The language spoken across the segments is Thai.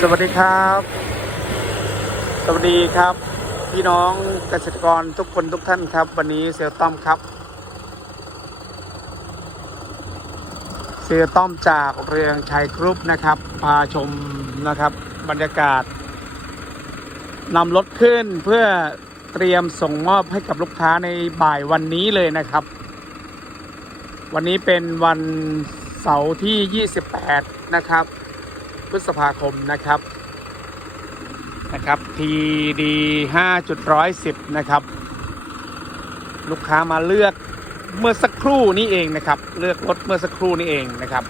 สวัสดีครับ สวัสดีครับ พี่น้องเกษตรกรทุกคนทุกท่านครับ วันนี้เซลต้อมครับเซลต้อมจากเรืองชัยกรุ๊ปนะครับพาชมนะครับบรรยากาศนำรถขึ้นเพื่อเตรียมส่งมอบให้กับลูกค้าในบ่ายวันนี้เลยนะครับ วันนี้เป็นวันเสาร์ที่ 28 นะครับ พฤษภาคมนะครับนะครับทีดี5.110 นะครับ ลูกค้ามาเลือกเมื่อสักครู่นี้เองนะครับ เลือกรถเมื่อสักครู่นี้เองนะครับ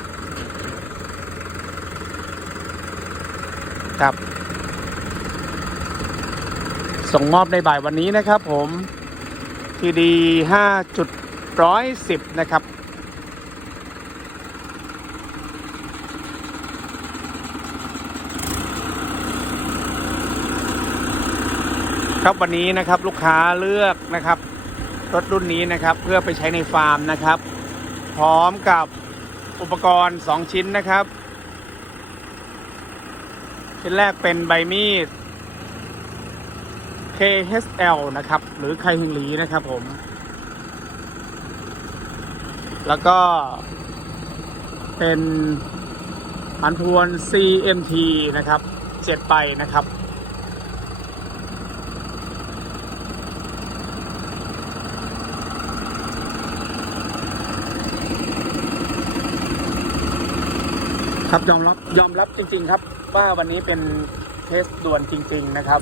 ครับ ส่งมอบในบ่ายวันนี้นะครับผมทีดี5.110 นะครับ ครับวันนี้นะครับลูกค้าเลือกนะครับรถรุ่นนี้นะครับเพื่อไปใช้ในฟาร์มนะครับ พร้อมกับอุปกรณ์ 2 ชิ้นนะครับ ชิ้นแรกเป็นใบมีด KSL นะครับ หรือไคฮิงหลีนะครับผม แล้วก็เป็นหันพวน CMT นะครับ7ใบนะครับ ครับยอมรับยอมรับจริง ๆ ครับ ว่าวันนี้เป็นเทสด่วนจริง ๆ นะครับ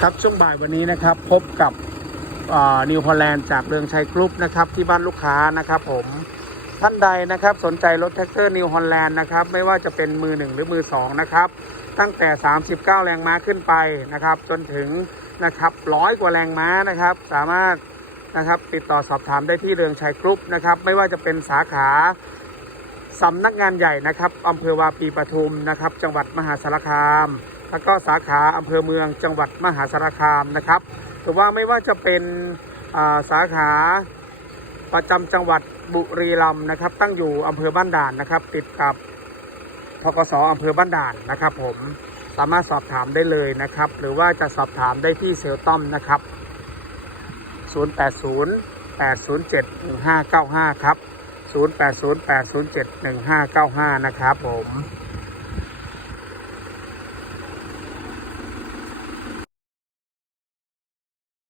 ครับช่วงบ่ายวันนี้นะครับ พบกับ นิวพอลแลนด์จากเรืองชัยกรุ๊ปนะครับที่บ้านลูกค้านะครับผมท่านใดนะครับสนใจรถแท็กเตอร์นิวฮอลแลนด์นะครับไม่ว่าจะเป็นมือหนึ่งหรือมือสองนะครับ ตั้งแต่ 39 แรงม้าขึ้นไปนะครับ จนถึงนะครับร้อยกว่าแรงม้านะครับ สามารถนะครับติดต่อสอบถามได้ที่เรืองชัยกรุ๊ปนะครับไม่ว่าจะเป็นสาขาสำนักงานใหญ่นะครับอำเภอวาปีปทุมนะครับ จังหวัดมหาสารคาม แล้วก็สาขาอำเภอเมืองจังหวัดมหาสารคามนะครับ หรือว่าไม่ว่าจะเป็นาสาขาประจำจังหวัดบุรีรัมย์นะครับ ตั้งอยู่อำเภอบ้านด่านนะครับ ติดกับพกสอำเภอบ้านด่านนะครับ ผมสามารถสอบถามได้เลยนะครับ หรือว่าจะสอบถามได้ที่เซลต้อมนะครับ 080 807 1595 ครับ 080 807 1595 นะครับผม